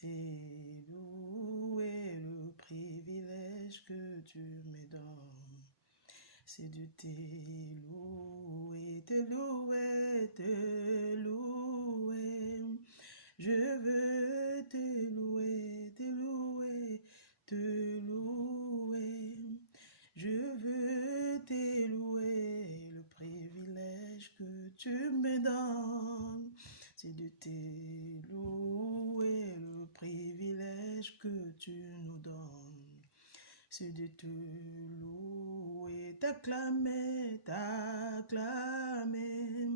t'élouer le privilège que tu me donnes. C'est de t'élouer, te louer, te louer. Je veux te louer, te louer, te louer. Je veux te louer le privilège que tu me donnes. C'est de te louer le privilège que tu nous donnes. C'est de te louer, t'acclamer, t'acclamer.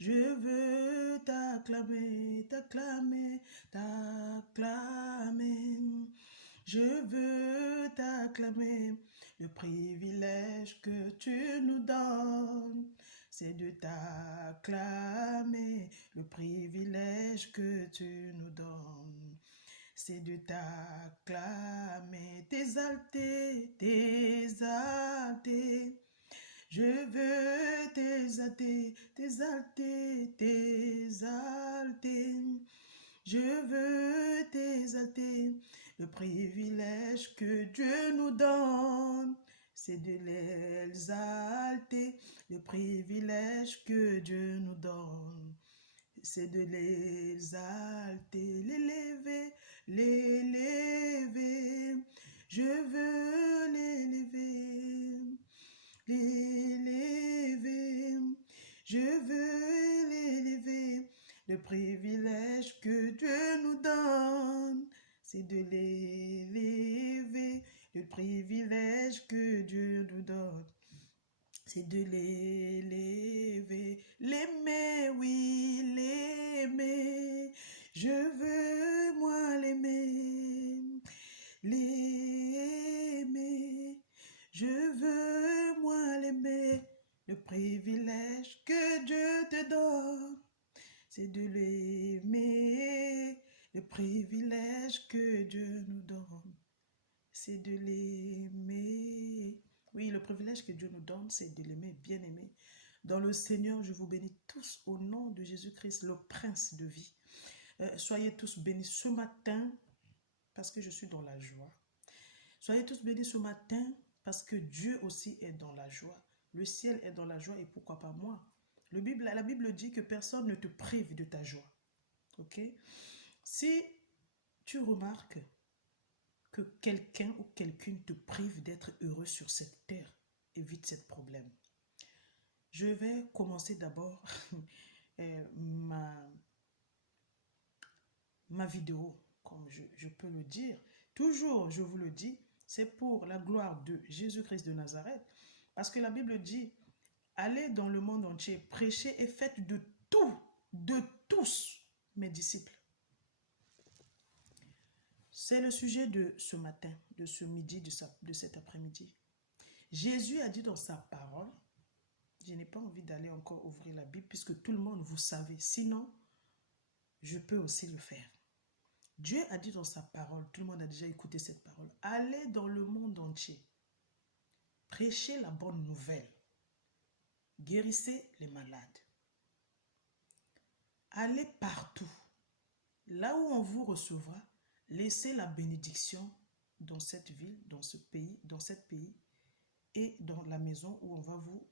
Je veux t'acclamer, t'acclamer, t'acclamer. Je veux t'acclamer, le privilège que tu nous donnes, c'est de t'acclamer, le privilège que tu nous donnes. C'est de t'acclamer, t'exalter, t'exalter. Je veux t'exalter, t'exalter, t'exalter. Je veux t'exalter, le privilège que Dieu nous donne, c'est de l'exalter, le privilège que Dieu nous donne. C'est de l'exalter, l'élever, l'élever. Je veux l'élever, l'élever. Je veux l'élever. Le privilège que Dieu nous donne, c'est de l'élever. Le privilège que Dieu nous donne, c'est de l'élever, l'aimer, oui, l'aimer. Je veux, moi, l'aimer, l'aimer. Je veux, moi, l'aimer. Le privilège que Dieu te donne, c'est de l'aimer. Le privilège que Dieu nous donne, c'est de l'aimer. Oui, le privilège que Dieu nous donne, c'est de l'aimer, bien aimer. Dans le Seigneur, je vous bénis tous au nom de Jésus-Christ, le Prince de vie. Soyez tous bénis ce matin, parce que je suis dans la joie. Soyez tous bénis ce matin, parce que Dieu aussi est dans la joie. Le ciel est dans la joie et pourquoi pas moi? La Bible dit que personne ne te prive de ta joie. Ok? Si tu remarques que quelqu'un ou quelqu'une te prive d'être heureux sur cette terre, évite ce problème. Je vais commencer d'abord ma vidéo, comme je peux le dire. Toujours, je vous le dis, c'est pour la gloire de Jésus-Christ de Nazareth. Parce que la Bible dit, allez dans le monde entier, prêchez et faites de tous mes disciples. C'est le sujet de ce matin, de ce midi, de cet après-midi. Jésus a dit dans sa parole, je n'ai pas envie d'aller encore ouvrir la Bible puisque tout le monde vous savez, sinon je peux aussi le faire. Dieu a dit dans sa parole, tout le monde a déjà écouté cette parole, allez dans le monde entier, prêchez la bonne nouvelle, guérissez les malades, allez partout, là où on vous recevra, laissez la bénédiction dans cette ville, dans ce pays, dans cet pays et dans la maison où on va vous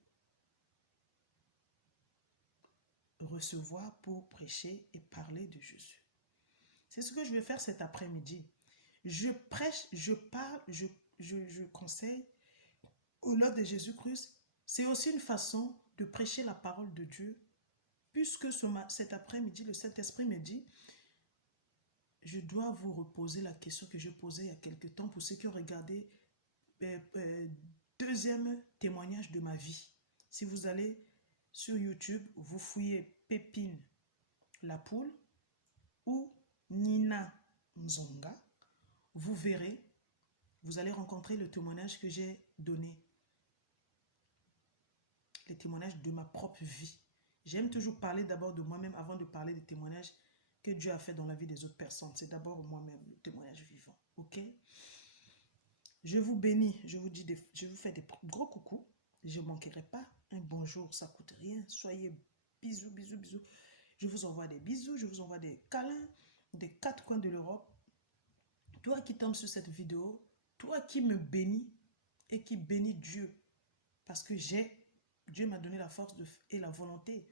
recevoir pour prêcher et parler de Jésus. C'est ce que je vais faire cet après-midi. Je prêche, je parle, je conseille au nom de Jésus-Christ. C'est aussi une façon de prêcher la parole de Dieu. Puisque cet après-midi, le Saint-Esprit me dit, je dois vous reposer la question que je posais il y a quelque temps pour ceux qui ont regardé deuxième témoignage de ma vie. Si vous allez sur YouTube, vous fouillez Pépine la poule ou Nina Nzonga, vous verrez, vous allez rencontrer le témoignage que j'ai donné. Les témoignages de ma propre vie. J'aime toujours parler d'abord de moi-même avant de parler des témoignages que Dieu a fait dans la vie des autres personnes. C'est d'abord moi-même, le témoignage vivant. Ok? Je vous bénis, je vous fais des gros coucou. Je ne manquerai pas. Un bonjour, ça ne coûte rien. Soyez bisous, bisous, bisous. Je vous envoie des bisous, je vous envoie des câlins. des 4 coins de l'Europe, toi qui tombes sur cette vidéo, toi qui me bénis et qui bénis Dieu, parce que Dieu m'a donné la force et la volonté,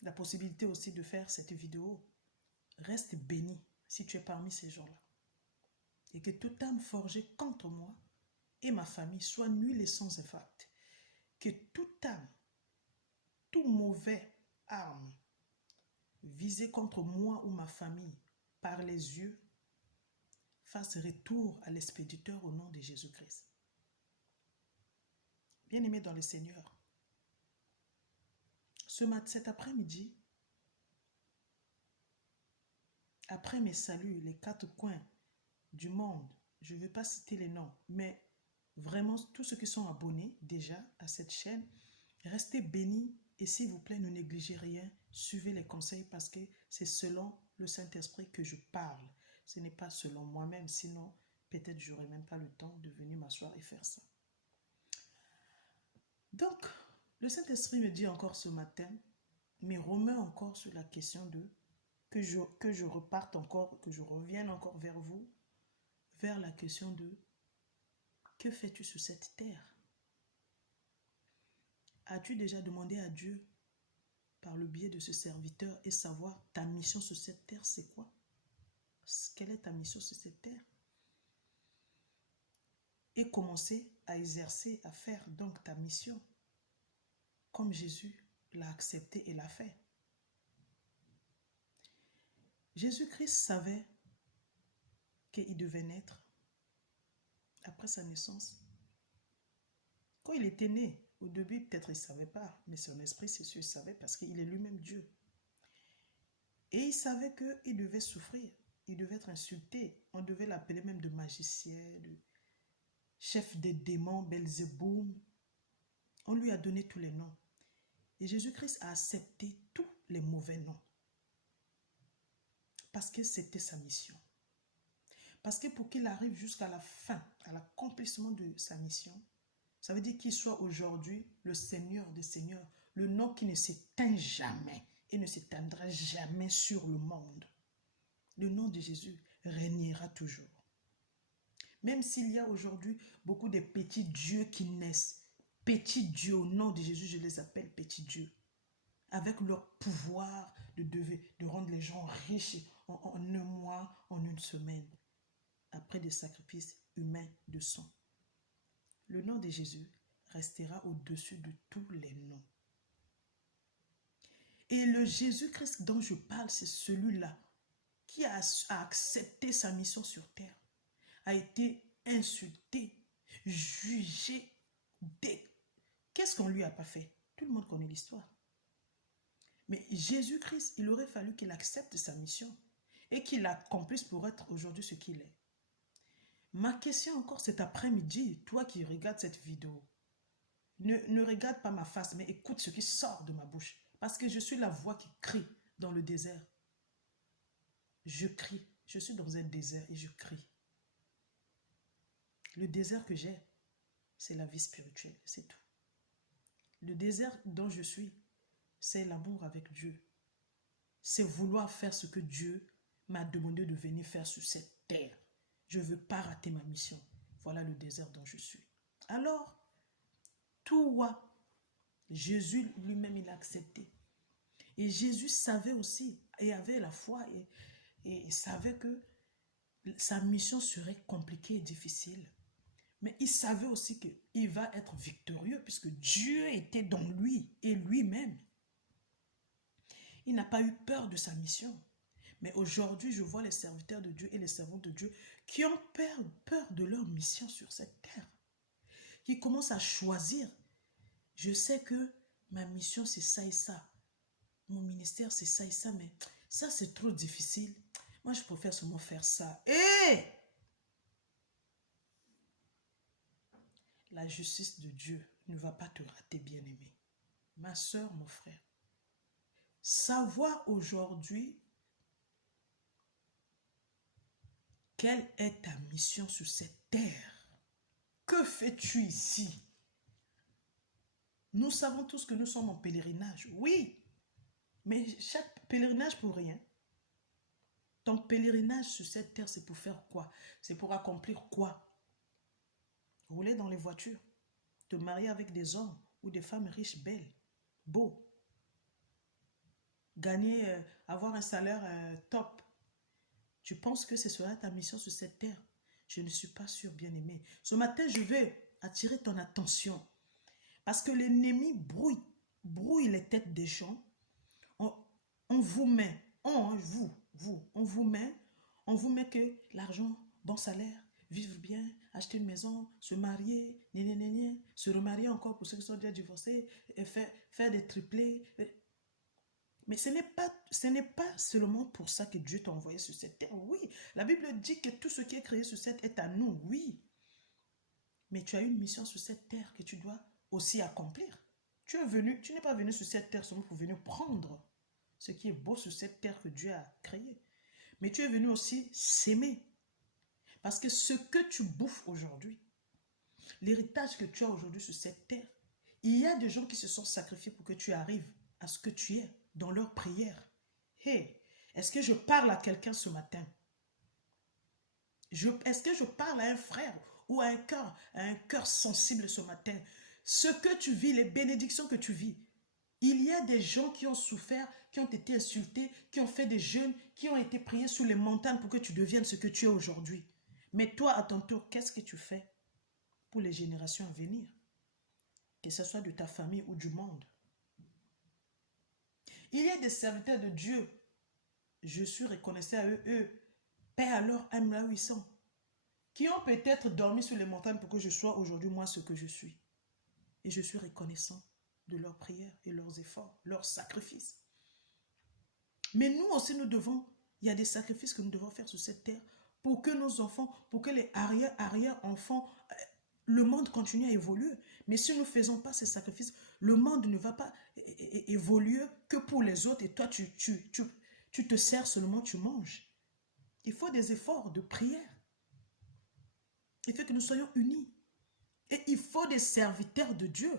la possibilité aussi de faire cette vidéo. Reste béni si tu es parmi ces gens-là. Et que toute âme forgée contre moi et ma famille soit nulle et sans impact. Que toute âme, tout mauvais arme visé contre moi ou ma famille par les yeux fasse retour à l'expéditeur au nom de Jésus-Christ. Bien-aimés dans le Seigneur, cet après-midi, après mes saluts, les 4 coins du monde, je ne vais pas citer les noms, mais vraiment tous ceux qui sont abonnés déjà à cette chaîne, restez bénis et s'il vous plaît, ne négligez rien, suivez les conseils parce que c'est selon le Saint-Esprit que je parle. Ce n'est pas selon moi-même, sinon peut-être je n'aurais même pas le temps de venir m'asseoir et faire ça. Donc, le Saint-Esprit me dit encore ce matin, me remet encore sur la question de que je reparte encore, que je revienne encore vers vous, vers la question de que fais-tu sur cette terre? As-tu déjà demandé à Dieu par le biais de ce serviteur et savoir ta mission sur cette terre, c'est quoi? Quelle est ta mission sur cette terre? Et commencer à exercer, à faire donc ta mission comme Jésus l'a accepté et l'a fait. Jésus-Christ savait qu'il devait naître après sa naissance. Quand il était né, au début, peut-être il ne savait pas, mais son esprit, c'est sûr, il savait parce qu'il est lui-même Dieu. Et il savait qu'il devait souffrir, il devait être insulté. On devait l'appeler même de magicien, de chef des démons, Belzéboum. On lui a donné tous les noms. Et Jésus-Christ a accepté tous les mauvais noms. Parce que c'était sa mission. Parce que pour qu'il arrive jusqu'à la fin, à l'accomplissement de sa mission, ça veut dire qu'il soit aujourd'hui le Seigneur des Seigneurs, le nom qui ne s'éteint jamais et ne s'éteindra jamais sur le monde. Le nom de Jésus régnera toujours. Même s'il y a aujourd'hui beaucoup de petits dieux qui naissent, petits dieux, au nom de Jésus, je les appelle petits dieux, avec leur pouvoir de rendre les gens riches en un mois, en une semaine, après des sacrifices humains de sang. Le nom de Jésus restera au-dessus de tous les noms. Et le Jésus-Christ dont je parle, c'est celui-là qui a accepté sa mission sur terre, a été insulté, jugé. Qu'est-ce qu'on lui a pas fait? Tout le monde connaît l'histoire. Mais Jésus-Christ, il aurait fallu qu'il accepte sa mission et qu'il l'accomplisse pour être aujourd'hui ce qu'il est. Ma question encore cet après-midi, toi qui regardes cette vidéo, ne regarde pas ma face, mais écoute ce qui sort de ma bouche. Parce que je suis la voix qui crie dans le désert. Je crie. Je suis dans un désert et je crie. Le désert que j'ai, c'est la vie spirituelle, c'est tout. Le désert dont je suis, c'est l'amour avec Dieu. C'est vouloir faire ce que Dieu m'a demandé de venir faire sur cette terre. Je ne veux pas rater ma mission. Voilà le désert dont je suis. Alors, toi, Jésus lui-même, il a accepté. Et Jésus savait aussi, et avait la foi, et savait que sa mission serait compliquée et difficile. Mais il savait aussi qu'il va être victorieux, puisque Dieu était dans lui, et lui-même. Il n'a pas eu peur de sa mission. Mais aujourd'hui, je vois les serviteurs de Dieu et les servantes de Dieu qui ont peur de leur mission sur cette terre. Qui commencent à choisir. Je sais que ma mission, c'est ça et ça. Mon ministère, c'est ça et ça, mais ça, c'est trop difficile. Moi, je préfère seulement faire ça. Et la justice de Dieu ne va pas te rater, bien-aimé. Ma soeur, mon frère. Savoir aujourd'hui quelle est ta mission sur cette terre? Que fais-tu ici? Nous savons tous que nous sommes en pèlerinage, oui. Mais chaque pèlerinage pour rien. Ton pèlerinage sur cette terre, c'est pour faire quoi? C'est pour accomplir quoi? Rouler dans les voitures, te marier avec des hommes ou des femmes riches, belles, beaux, gagner, avoir un salaire top. Tu penses que ce sera ta mission sur cette terre? Je ne suis pas sûre, bien-aimé. Ce matin, je vais attirer ton attention parce que l'ennemi brouille les têtes des gens. On vous met, on vous met que l'argent, bon salaire, vivre bien, acheter une maison, se marier, se remarier encore pour ceux qui sont déjà divorcés, et faire des triplés. Mais ce n'est pas seulement pour ça que Dieu t'a envoyé sur cette terre. Oui, la Bible dit que tout ce qui est créé sur cette terre est à nous, oui. Mais tu as une mission sur cette terre que tu dois aussi accomplir. Tu n'es pas venu sur cette terre seulement pour venir prendre ce qui est beau sur cette terre que Dieu a créée. Mais tu es venu aussi s'aimer. Parce que ce que tu bouffes aujourd'hui, l'héritage que tu as aujourd'hui sur cette terre, il y a des gens qui se sont sacrifiés pour que tu arrives à ce que tu es dans leur prière. Hey, est-ce que je parle à quelqu'un ce matin? Est-ce que je parle à un frère ou à un cœur sensible ce matin? Ce que tu vis, les bénédictions que tu vis, il y a des gens qui ont souffert, qui ont été insultés, qui ont fait des jeûnes, qui ont été priés sous les montagnes pour que tu deviennes ce que tu es aujourd'hui. Mais toi, à ton tour, qu'est-ce que tu fais pour les générations à venir? Que ce soit de ta famille ou du monde. Il y a des serviteurs de Dieu. Je suis reconnaissant à eux. Paix à leur âme là où ils sont. Qui ont peut-être dormi sur les montagnes pour que je sois aujourd'hui moi ce que je suis. Et je suis reconnaissant de leurs prières et leurs efforts, leurs sacrifices. Mais nous aussi, il y a des sacrifices que nous devons faire sur cette terre pour que nos enfants, pour que les arrière-enfants, le monde continue à évoluer. Mais si nous ne faisons pas ces sacrifices, le monde ne va pas évoluer que pour les autres et toi, tu te sers seulement, tu manges. Il faut des efforts de prière. Il faut que nous soyons unis. Et il faut des serviteurs de Dieu.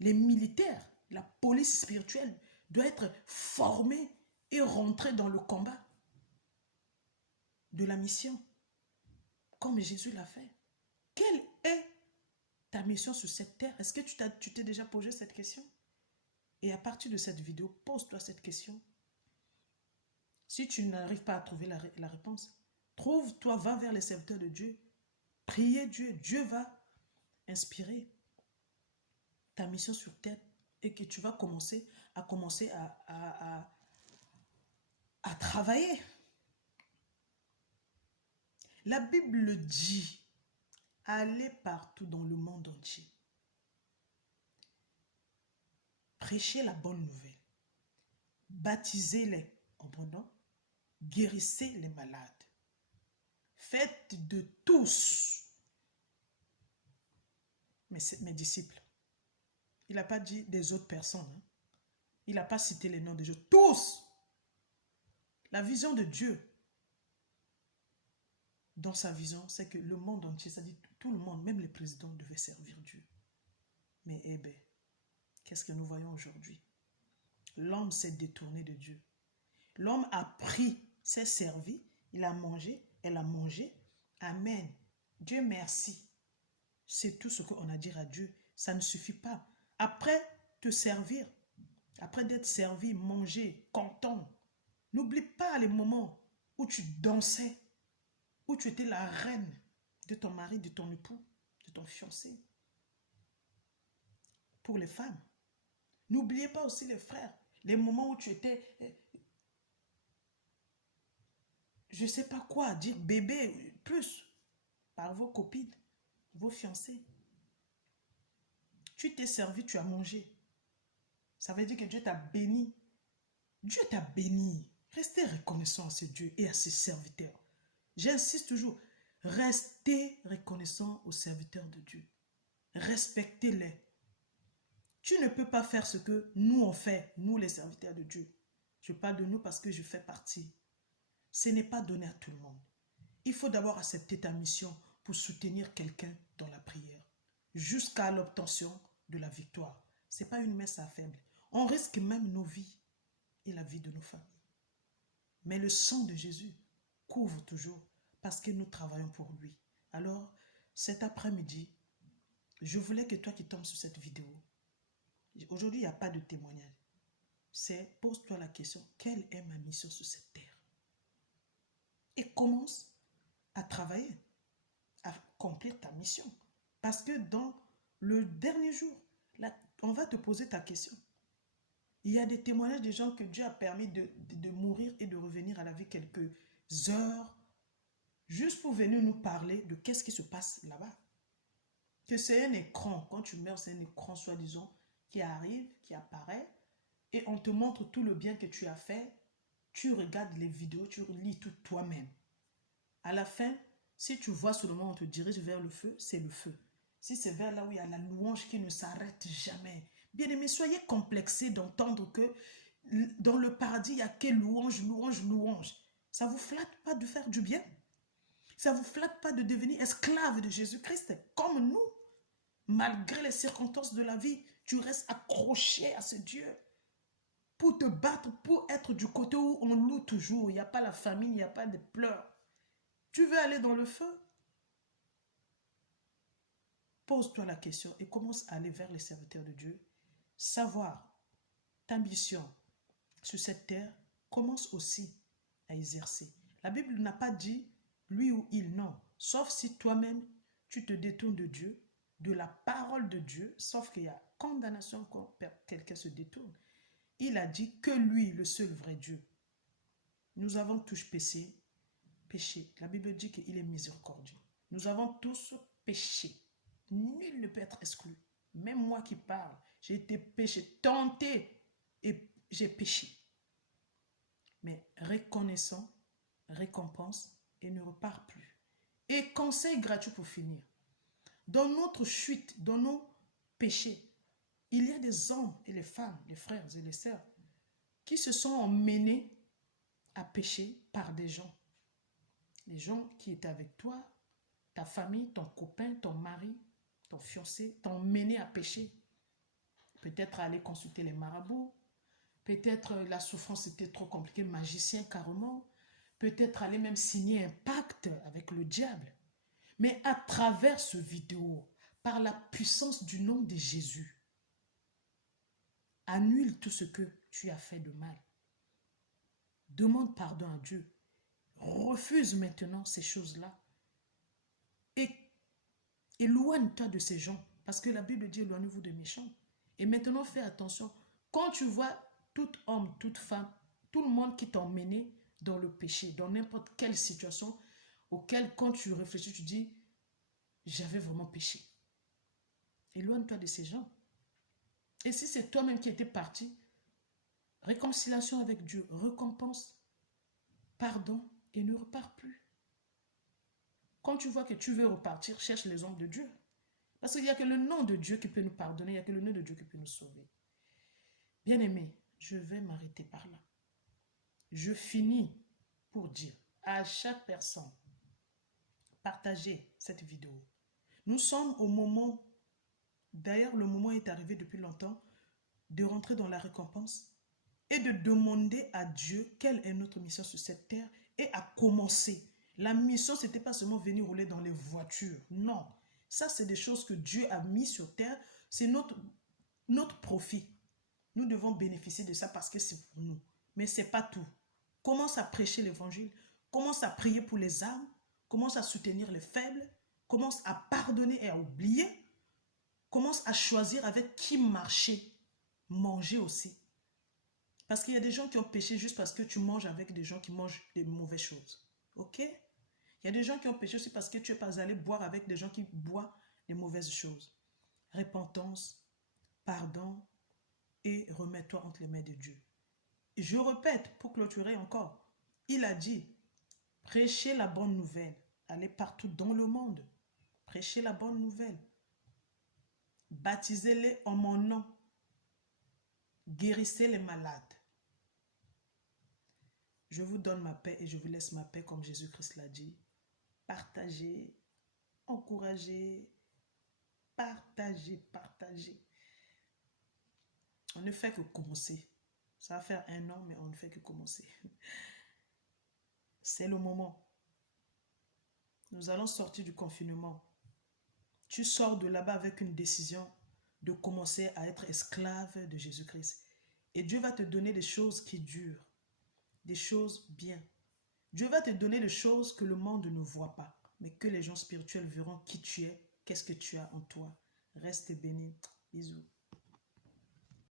Les militaires, la police spirituelle doit être formée et rentrer dans le combat de la mission, comme Jésus l'a fait. Quelle est ta mission sur cette terre? Est-ce que tu t'es déjà posé cette question? Et à partir de cette vidéo, pose-toi cette question. Si tu n'arrives pas à trouver la réponse, trouve-toi, va vers les serviteurs de Dieu. Priez Dieu. Dieu va inspirer ta mission sur terre et que tu vas commencer à travailler. La Bible dit, allez partout dans le monde entier. Prêchez la bonne nouvelle. Baptisez les comprenants. Guérissez les malades. Faites de tous mes disciples. Il n'a pas dit des autres personnes. Hein. Il n'a pas cité les noms de Dieu. Tous. La vision de Dieu, dans sa vision, c'est que le monde entier, c'est-à-dire tout le monde, même les présidents, devaient servir Dieu. Mais eh bien, qu'est-ce que nous voyons aujourd'hui? L'homme s'est détourné de Dieu. L'homme a pris, s'est servi, il a mangé, elle a mangé. Amen. Dieu merci. C'est tout ce qu'on a à dire à Dieu. Ça ne suffit pas. Après te servir, après d'être servi, manger, content, n'oublie pas les moments où tu dansais, où tu étais la reine de ton mari, de ton époux, de ton fiancé. Pour les femmes. N'oubliez pas aussi les frères, les moments où tu étais, je ne sais pas quoi, dire bébé, plus, par vos copines, vos fiancés. Tu t'es servi, tu as mangé. Ça veut dire que Dieu t'a béni. Dieu t'a béni. Restez reconnaissant à ce Dieu et à ses serviteurs. J'insiste toujours, restez reconnaissant aux serviteurs de Dieu. Respectez-les. Tu ne peux pas faire ce que nous on fait, nous les serviteurs de Dieu. Je parle de nous parce que je fais partie. Ce n'est pas donné à tout le monde. Il faut d'abord accepter ta mission pour soutenir quelqu'un dans la prière, jusqu'à l'obtention de la victoire. Ce n'est pas une messe à faible. On risque même nos vies et la vie de nos familles. Mais le sang de Jésus couvre toujours parce que nous travaillons pour lui. Alors, cet après-midi, je voulais que toi qui tombes sur cette vidéo, aujourd'hui, il n'y a pas de témoignage. C'est, pose-toi la question, quelle est ma mission sur cette terre? Et commence à travailler, à accomplir ta mission. Parce que dans le dernier jour, là, on va te poser ta question. Il y a des témoignages des gens que Dieu a permis de mourir et de revenir à la vie quelques heures, juste pour venir nous parler de qu'est-ce qui se passe là-bas. Que c'est un écran, quand tu meurs, c'est un écran soi-disant qui arrive, qui apparaît, et on te montre tout le bien que tu as fait, tu regardes les vidéos, tu lis tout toi-même. À la fin, si tu vois seulement on te dirige vers le feu, c'est le feu. Si c'est vers là où il y a la louange qui ne s'arrête jamais. Bien aimés, soyez complexés d'entendre que dans le paradis, il n'y a que louange, louange, louange. Ça ne vous flatte pas de faire du bien? Ça ne vous flatte pas de devenir esclave de Jésus-Christ comme nous? Malgré les circonstances de la vie, tu restes accroché à ce Dieu pour te battre, pour être du côté où on loue toujours. Il n'y a pas la famine, il n'y a pas de pleurs. Tu veux aller dans le feu? Pose-toi la question et commence à aller vers les serviteurs de Dieu. Savoir ta mission sur cette terre, commence aussi à exercer. La Bible n'a pas dit lui ou il, non. Sauf si toi-même, tu te détournes de Dieu, de la parole de Dieu, sauf qu'il y a condamnation quand quelqu'un se détourne. Il a dit que lui, le seul vrai Dieu. Nous avons tous péché. La Bible dit qu'il est miséricordieux. Nous avons tous péché. Nul ne peut être exclu. Même moi qui parle, j'ai été péché, tenté et j'ai péché. Mais reconnaissant, récompense et ne repart plus. Et conseil gratuit pour finir. Dans notre chute, dans nos péchés, il y a des hommes et les femmes, les frères et les sœurs qui se sont emmenés à pécher par des gens. Les gens qui étaient avec toi, ta famille, ton copain, ton mari, ton fiancé, t'ont mené à pécher. Peut-être aller consulter les marabouts, peut-être la souffrance était trop compliquée, magicien carrément, peut-être aller même signer un pacte avec le diable. Mais à travers ce vidéo, par la puissance du nom de Jésus, annule tout ce que tu as fait de mal. Demande pardon à Dieu. Refuse maintenant ces choses-là. Et éloigne-toi de ces gens. Parce que la Bible dit éloignez-vous des méchants. Et maintenant fais attention. Quand tu vois tout homme, toute femme, tout le monde qui t'a emmené dans le péché, dans n'importe quelle situation auquel quand tu réfléchis, tu dis j'avais vraiment péché. Éloigne-toi de ces gens. Et si c'est toi-même qui étais parti, réconciliation avec Dieu, récompense, pardon et ne repars plus. Quand tu vois que tu veux repartir, cherche les hommes de Dieu. Parce qu'il n'y a que le nom de Dieu qui peut nous pardonner, il n'y a que le nom de Dieu qui peut nous sauver. Bien-aimé, je vais m'arrêter par là. Je finis pour dire à chaque personne, partagez cette vidéo. Nous sommes au moment, d'ailleurs le moment est arrivé depuis longtemps, de rentrer dans la récompense et de demander à Dieu quelle est notre mission sur cette terre et à commencer. La mission, ce n'était pas seulement venir rouler dans les voitures. Non, ça c'est des choses que Dieu a mis sur terre. C'est notre profit. Nous devons bénéficier de ça parce que c'est pour nous. Mais ce n'est pas tout. Commence à prêcher l'évangile. Commence à prier pour les âmes. Commence à soutenir les faibles. Commence à pardonner et à oublier. Commence à choisir avec qui marcher. Manger aussi. Parce qu'il y a des gens qui ont péché juste parce que tu manges avec des gens qui mangent des mauvaises choses. Ok? Il y a des gens qui ont péché aussi parce que tu n'es pas allé boire avec des gens qui boivent des mauvaises choses. Repentance, pardon et remets-toi entre les mains de Dieu. Je répète pour clôturer encore. Il a dit, prêchez la bonne nouvelle. Allez partout dans le monde. Prêchez la bonne nouvelle. Baptisez-les en mon nom. Guérissez les malades. Je vous donne ma paix et je vous laisse ma paix comme Jésus-Christ l'a dit. Partagez, encouragez, partagez, partagez. On ne fait que commencer. Ça va faire 1 an, mais on ne fait que commencer. C'est le moment. Nous allons sortir du confinement. Tu sors de là-bas avec une décision de commencer à être esclave de Jésus-Christ. Et Dieu va te donner des choses qui durent, des choses bien. Dieu va te donner des choses que le monde ne voit pas, mais que les gens spirituels verront qui tu es, qu'est-ce que tu as en toi. Reste béni. Bisous.